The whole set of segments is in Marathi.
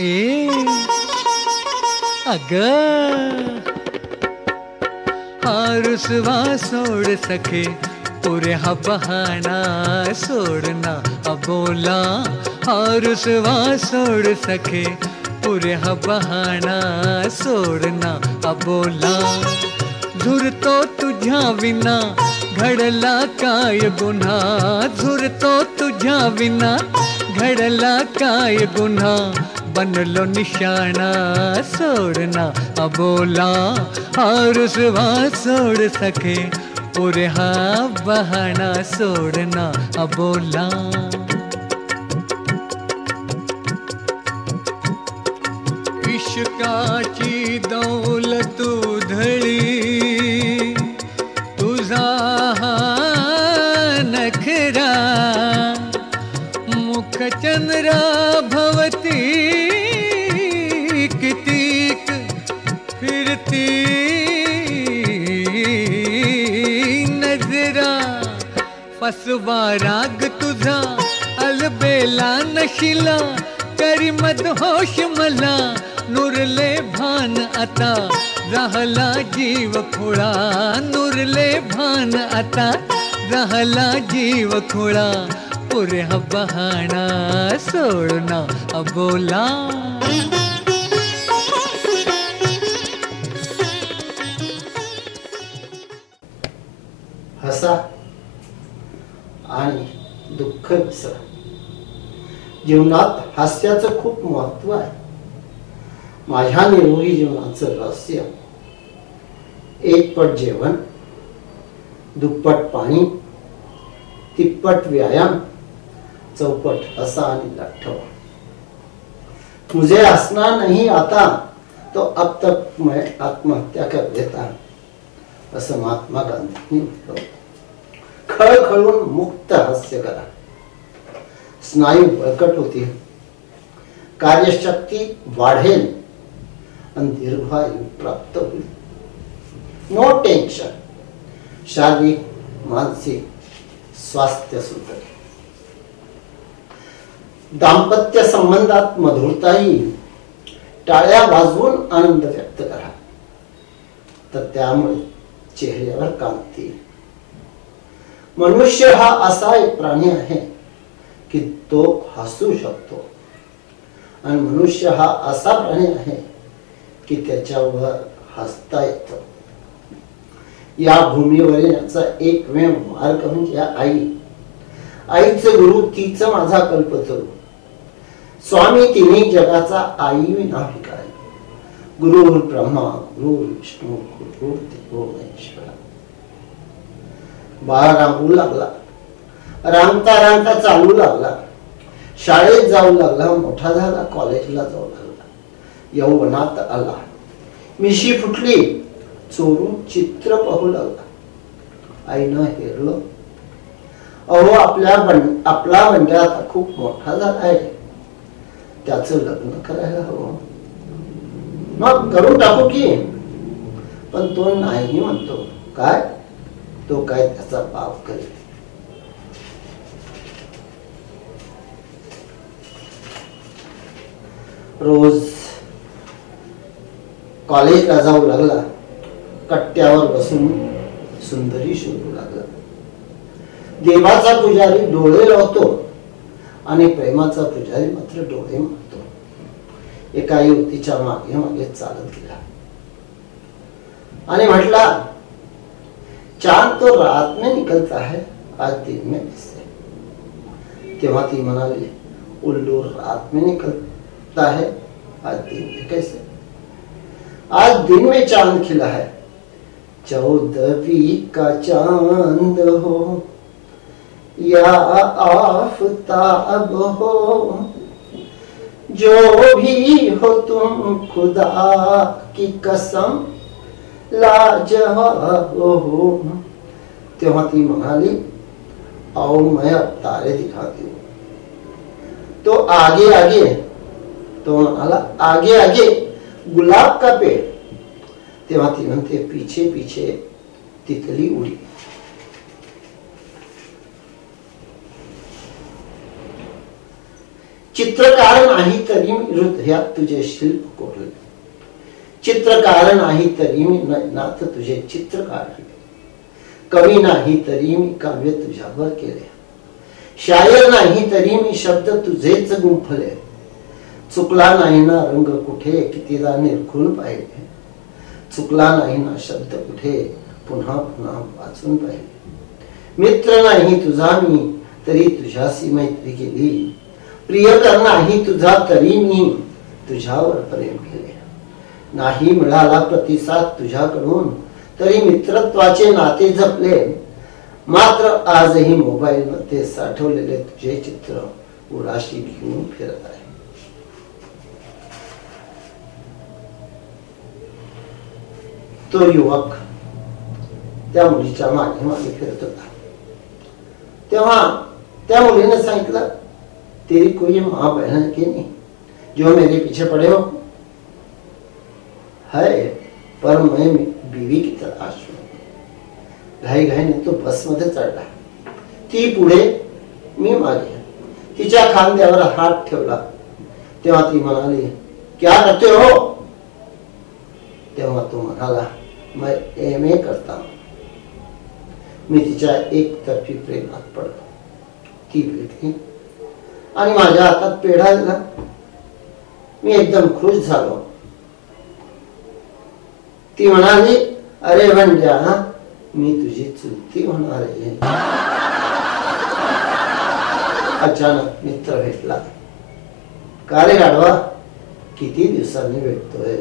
ए अग हा रुसवा सोड सखे पुरे हा बहाणा सोडना अबोला हा रुसवा सोड सखे पुरे हा बहाणा सोडना अबोला झुरतो तुझ्या विना घडला काय गुन्हा झुरतो तुझ्या विना घडला काय गुन्हा बनलो निशाणा सोडना अबोला हा रुसवा सोड सखे पुरे हा बहाणा सोडना अबोला इश्काची दौलत उधळी तुझा हा नखरा मुखचंद्रा भवती कितीक फिरती नजरा फसवा राग तुझा अलबेला नशिला करी मदहोश मला नुरले भान आता राहला जीव खुळा नुरले भान आता राहला जीव खुळा पुरे हा बहाणा सोडना अबोला हसा आणि दुःख विसरा. जीवनात हास्याचं खूप महत्व आहे. माझ्या निरोगी जीवनाचं रहस्य एक पट जेवण, दुप्पट पाणी, तिप्पट व्यायाम, चौपट हसा आणि लठ्ठवा. मुझे हंसना नहीं आता तो अब तक मैं आत्महत्या कर देता असं महात्मा गांधींनी म्हटलं. खळखळून मुक्त हास्य करा. स्नायू बळकट होतील, कार्यशक्ती वाढेल आणि दीर्घायू प्राप्त होईल. No tension. शारीरिक मानसिक स्वास्थ्य सुधरेल. दाम्पत्य संबंधात मधुरता येईल. टाळ्या वाजवून आनंद व्यक्त करा तर त्यामुळे चेहऱ्यावर कांती येईल. मनुष्य हा असा एक प्राणी आहे की तो हसू शकतो आणि मनुष्य हा असा प्राणी आहे की त्याच्यावर हसता येतं. या भूमीवर येण्याचा एकमेव मार्ग म्हणजे आई. आईचं गुरु तीच माझा कल्पतरू. स्वामी तिन्ही जगाचा आई विना भिकारी. गुरु ब्रह्मा गुरु विष्णू गुरु देवो महेश्वरा. बाळ रांगू लागला. रांगता रांगता चालू लागला. शाळेत जाऊ लागला. मोठा झाला. कॉलेजला जाऊ लागला. यौवनात आला. मिशी फुटली. चोरून चित्र पाहू लागला. आईनं हेरलं. अहो आपला बंड्या आता खूप मोठा झाला आहे. त्याचं लग्न करायला हवं. मग करून टाकू की. पण तो नाही म्हणतो. काय तो काय त्याचा बाप करेल. रोज कॉलेजला जाऊ लागला. कट्ट्यावर बसून सुंदरी शोधू लागला. देवाचा पुजारी डोळे लावतो आणि प्रेमाचा पुजारी मात्र डोळे मारतो. एका युवतीच्या मागे मागे चालत गेला आणि म्हटला, चांद तो रात में निकलता है आज दिन में कैसे. तेव्हा ती म्हणाली, उल्लू रात में निकलता है आज दिन में कैसे. आज दिन में चांद खिला है. 14वीं का चांद हो या आफताब हो, जो भी हो तुम खुदा की कसम लाजवाब हो. तेव्हा ती म्हणाली, आओ मैं अब तारे दिखाती हूँ. तो आगे आगे, तो म्हणाला आगे आगे गुलाब का पेड़. तेव्हा ती म्हणते पीछे पीछे तितली उडी. चित्रकार नाही तरी मी हृदयात तुझे शिल्प कोरले, चित्रकार नाही तरी मी नयनात तुझे चित्र काढले, कवी नाही तरी मी काव्य तुझ्यावर केले, शायर नाही तरी मी शब्द तुझेच गुंफले, चुकला नाही ना रंग कुठे कितीदा निरखून पाहिले, चुकला नाही ना शब्द कुठे पुन्हा पुन्हा वाचून पाहिले, मित्र नाही तुझा मी तरी तुझ्याशी मैत्री केली, प्रियकर नाही तुझा तरी मी तुझ्यावर प्रेम केले, नाही मिळाला प्रतिसाद तुझ्याकडून तरी मित्रत्वाचे नाते जपले, मात्र आजही मोबाईल मध्ये साठवलेले तुझे चित्र उराशी घेऊन फिरत आहे. तो युवक त्या मुलीच्या मागे मागे फिरत होता. तेव्हा त्या मुलीने सांगितलं, तेरी कोई माँ बहन की नहीं जो मेरे पीछे पड़े हो है, पर मैं बीवी की तलाश में. घाई घाईने तो बस मध्ये चढला. ती पुढे मी मागे. तिच्या खांद्यावर हात ठेवला. तेव्हा ती म्हणाली, क्या करते हो? तेव्हा तो म्हणाला, मैं एमए करता हूं. मी तिच्या एकतर्फी प्रेमात पडलो. ती भेटली आणि माझ्या हातात पेढा दिला. मी एकदम खुश झालो. ती म्हणाली, अरे बंड्या, मी तुझी चुलती होणार आहे. अचानक मित्र भेटला. का रे गाढवा, किती दिवसांनी भेटतोय?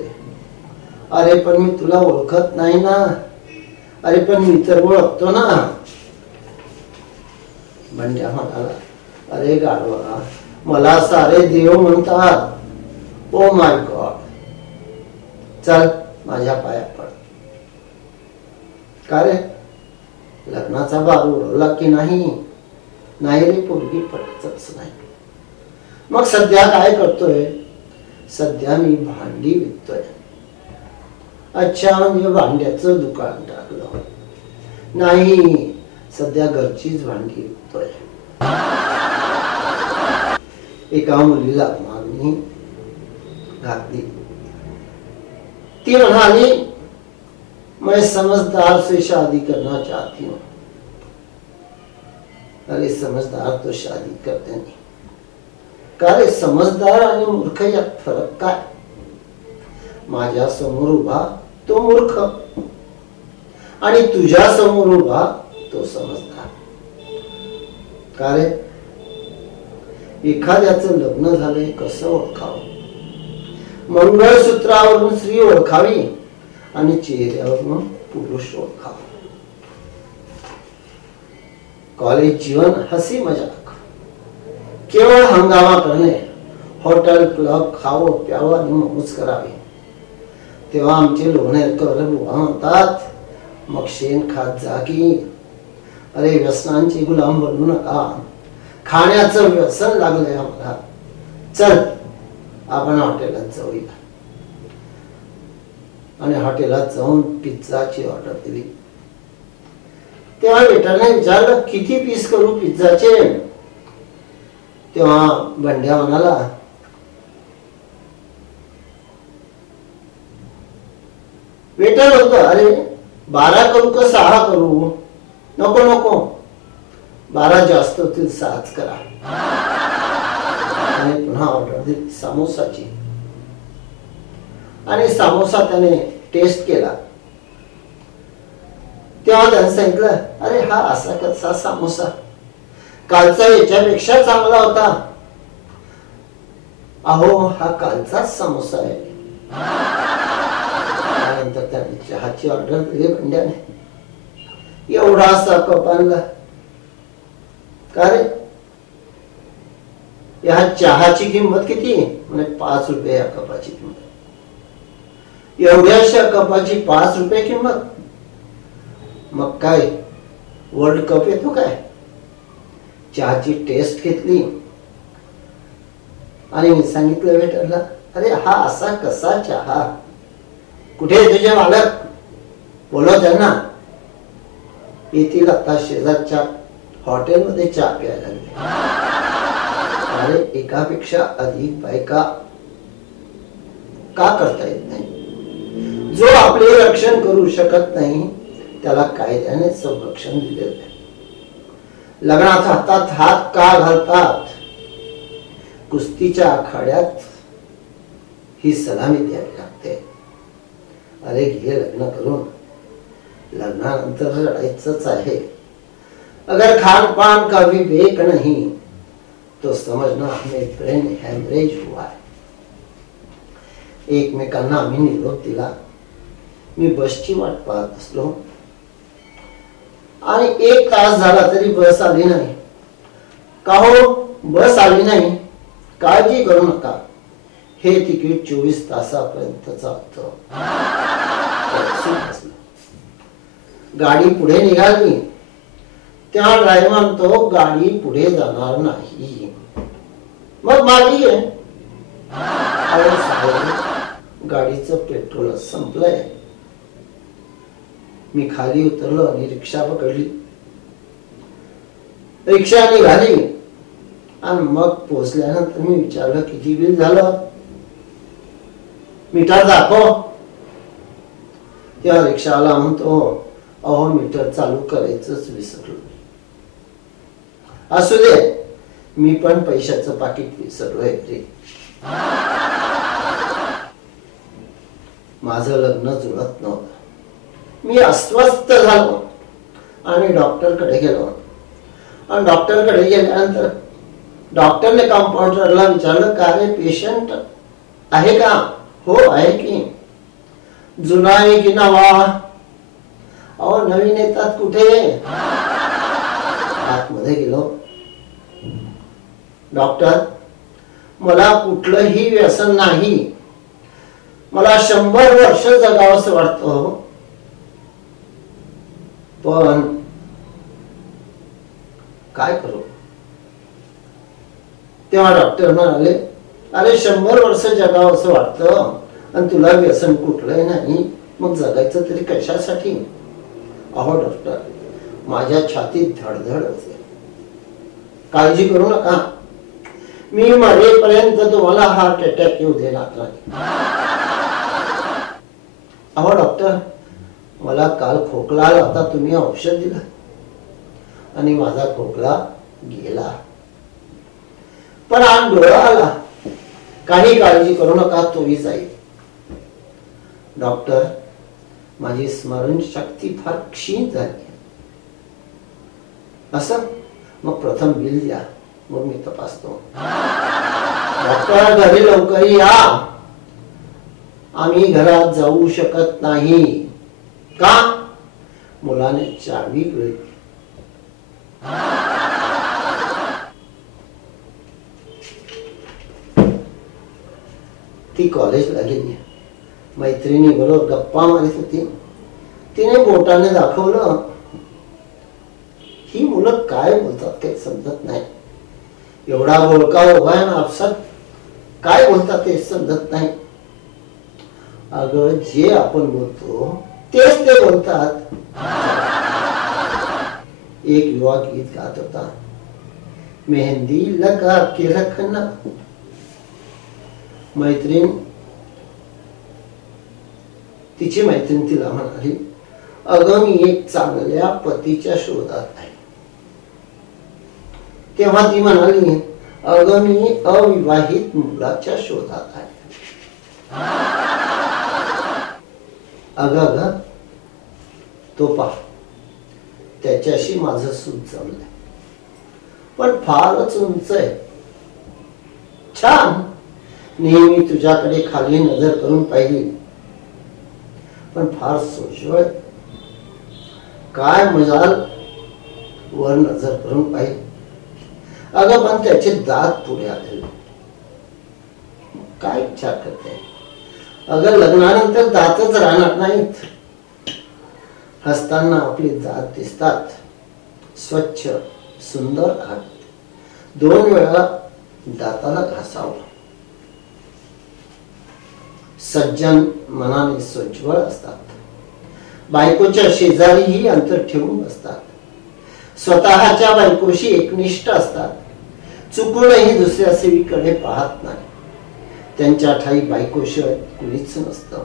अरे पण मी तुला ओळखत नाही ना. अरे पण मी तर ओळखतो ना. बंड्या म्हणाला, अरे गाढवा, मला सारे देव म्हणतात. ओ माय गॉड, चल माझ्या पाया पड. का रे, लग्नाचा बार उडवला की नाही? नाही रे पोरगी, पडतच नाही. मग सध्या काय करतोय? सध्या मी भांडी विकतोय. अच्छा, म्हणजे भांड्याचं दुकान टाकलं? नाही, सध्या घरचीच भांडी विकतोय. एका मुलीला मागणी घातली. ती म्हणाली, मैं समझदार से शादी करना चाहती हूँ. अरे समझदार तो शादी करते नहीं. का रे, समझदार आणि मूर्ख यात फरक काय? माझ्या समोर उभा तो मूर्ख आणि तुझ्या समोर उभा तो समजदार. का रे, एखाद्याचं लग्न झालंय कसं ओळखावं? मंगळसूत्रावरून स्त्री ओळखावी आणि चेहऱ्यावरून पुरुष ओळखावा. कॉलेज जीवन हसी मजाक, केवळ हंगामा करणे, हॉटेल क्लब खावं प्यावं आणि मौज करावी. तेव्हा आमचे लोणेरकर बुवा म्हणतात, मग शेण खात जा की. अरे व्यसनांची गुलाम बनू नका. खाण्याचं व्यसन लागलंय आम्हाला. चल आपण हॉटेलात जाऊया. आणि हॉटेलात जाऊन पिझ्झाची ऑर्डर दिली. तेव्हा वेटरने विचारलं, किती पीस करू पिझ्झाचे? तेव्हा बंड्या म्हणाला, वेटर होत, अरे 12 करू का 6 करू? नको नको, 12 जास्त होतील, 6च करा. आणि पुन्हा ऑर्डर दिली समोसाची. आणि समोसा त्याने टेस्ट केला. तेव्हा त्याने सांगितलं, अरे हा असा कसा समोसा? कालचा याच्यापेक्षा चांगला होता. अहो हा कालचाच समोसा आहे. त्यानंतर त्याने चहाची ऑर्डर दिली बंड्याने. एवढासा कप आणला. का रे, या चहाची किंमत किती? म्हणजे 5 रुपये या कपाची किंमत. एवढ्याशा कपाची 5 रुपये किंमत? मग काय वर्ल्ड कप येतो काय? चहाची टेस्ट घेतली आणि मी सांगितलं वेटरला, अरे हा असा कसा चहा? कुठे तुझे मालक? बोलव त्यांना. येतील आता शेजारच्या हॉटेलमध्ये चहा प्यायला लागले. अरे एकापेक्षा अधिक बायका का करता येत नाही? जो आपले रक्षण करू शकत नाही त्याला कायद्याने संरक्षण दिलेलं आहे. लग्नात हातात हात का घालतात? कुस्तीच्या आखाड्यात ही सलामी द्यावी लागते. अरे घे लग्न करून, लग्नानंतर रडायचंच आहे. अगर खान पान का विवेक नहीं तो समझना हमें ब्रेन हेमरेज हुआ है. एकमेकांना आम्ही निरोप दिला. मी बसची वाट पाहत असलो आणि 1 तास झाला तरी बस आली नाही. का हो बस आली नाही? काळजी करू नका, हे तिकीट 24 तासापर्यंत चालतं. गाडी पुढे निघाली. त्या ड्रायव्हर म्हणतो गाडी पुढे जाणार नाही, मग मागे आहे. गाडीचं पेट्रोल संपलंय. मी खाली उतरलो आणि रिक्षा पकडली. रिक्षा निघाली आणि मग पोहोचल्यानंतर मी विचारलं किती बिल झालं? मीटर दाखव. त्या रिक्षावाला म्हणतो अहो मीटर चालू करायचंच विसरलो. असू दे, मी पण पैशाचं पाकिट विसरलोय रे. माझं लग्न जुळत नव्हतं. मी अस्वस्थ झालो आणि डॉक्टरकडे गेलो. आणि डॉक्टरकडे गेल्यानंतर डॉक्टरने कंपाऊंडरला विचारलं का रे पेशंट आहे का? हो आहे की. जुना आहे की नवा? अहो नवीन येतात कुठे. आतमध्ये गेलो. डॉक्टर मला कुठलंही व्यसन नाही, मला 100 वर्ष जगावंसं वाटतं, पण काय करू? तेव्हा डॉक्टर म्हणाले अरे 100 वर्ष जगावंसं वाटतं आणि तुला व्यसन कुठलंही नाही, मग जगायचं तरी कशासाठी? अहो डॉक्टर माझ्या छातीत धडधड होते. काळजी करू नका, मी मरेपर्यंत तुम्हाला हार्ट अटॅक येऊ देणार नाही. अहो डॉक्टर मला काल खोकला आला होता, तुम्ही औषध दिलं आणि माझा खोकला गेला, पण आज डोळा आला. काही काळजी करू नका, तोही जाईल. डॉक्टर माझी स्मरणशक्ती फार क्षीण झाली. असं? मग प्रथम बिल द्या, मग मी तपासतो. डॉक्टर घरी लवकर या, आम्ही घरात जाऊ शकत नाही. का? मुलाने चावी गिळली. ती कॉलेजला गेली. मैत्रिणी बरोबर गप्पा मारत होती. तिने बोटाने दाखवलं. ही मुलं काय बोलतात काही समजत नाही. एवढा बोलका उभा आहे ना आपसात, काय बोलतात ते समजत नाही. अगं जे आपण बोलतो तेच ते बोलतात. एक युवा गीत गात होता, मेहंदी लगा के रखना. मैत्रीण तिची मैत्रीण तिला म्हणाली अगं मी एक चांगल्या पतीच्या शोधात आहे. तेव्हा ती म्हणाली अगं मी अविवाहित मुलाच्या शोधात आहे. अगं तो पहा त्याच्याशी माझं सूत जमलंय, पण फारच उंच आहे. छान, नेहमी तुझ्याकडे खाली नजर करून पाहिली, पण फार सोज्वळ. काय मजाल वर नजर करून पाहिली. अगं पण त्याचे दात पुढे आले. काय विचार करते? अगं लग्नानंतर दातच राहणार नाहीत. हसताना आपली दात दिसतात, स्वच्छ सुंदर आहेत. 2 वेळा दाताला घासावं. सज्जन मनाने सोज्वळ असतात. बायकोच्या शेजारीही अंतर ठेवून असतात. स्वतःच्या बायकोशी एकनिष्ठ असतात. चुकूनही दुसऱ्या सेवीकडे पाहत नाही. त्यांच्या ठाई बायकोशिवाय कुणीच नसतं.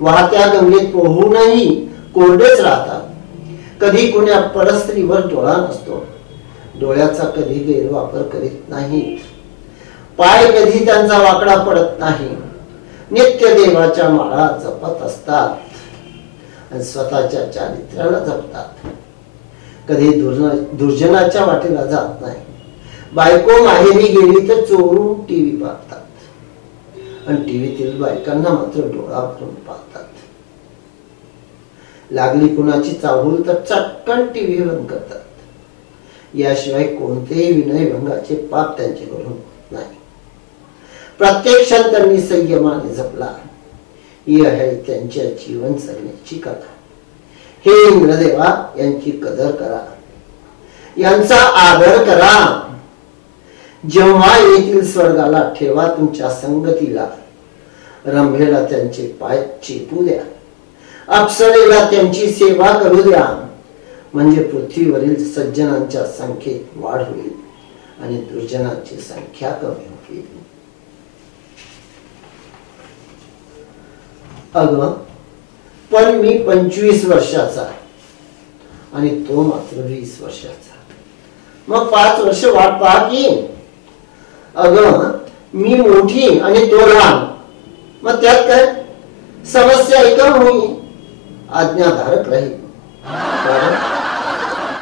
वाहत्या गंगेत पोहूनही कोरडेच राहतात. कधी कुण्या परस्त्रीवर डोळा नसतो. डोळ्याचा कधी गैरवापर करीत नाहीत. पाय कधी त्यांचा वाकडा पडत नाही. नित्य देवाच्या माळा जपत असतात आणि स्वतःच्या चारित्र्याला जपतात. कधी दुर्जनाच्या वाटेला जात नाही. बायको माहेरी गेली तर चोरून टीव्ही पाहतात आणि टीव्हीतील बायकांना मात्र डोळा भरून पाहतात. लागली कुणाची चाहूल तर चटकन टीव्ही बंद करतात. याशिवाय कोणतेही विनयभंगाचे पाप त्यांच्याकडून होत नाही. प्रत्येक क्षण त्यांनी संयमाने जपला. ही आहे त्यांच्या जीवन जगण्याची कथा. हे इंद्रदेवा, यांची कदर करा, यांचा आदर करा. जेव्हा येथील स्वर्गाला ठेवा तुमच्या संगतीला. रंभेला त्यांचे पाय चेपू द्या. अप्सरेला त्यांची सेवा करू द्या. म्हणजे पृथ्वीवरील सज्जनांच्या संख्येत वाढ होईल आणि दुर्जनांची संख्या कमी होईल. अगं, पण मी 25 वर्षाचा आणि तो मात्र 20 वर्षाचा. मग 5 वर्ष वाट पहा की. अगं, मी मोठी आणि तो लहान. मग त्यात काय समस्या एकदम होईल. आज्ञाधारक राहील.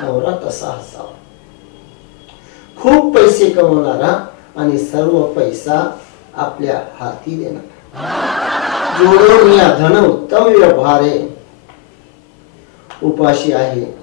नवरा कसा असावा? खूप पैसे कमवणारा आणि सर्व पैसा आपल्या हाती देणारा. जोडून या धन उत्तम व्यवहार आहे. उपाशी आहे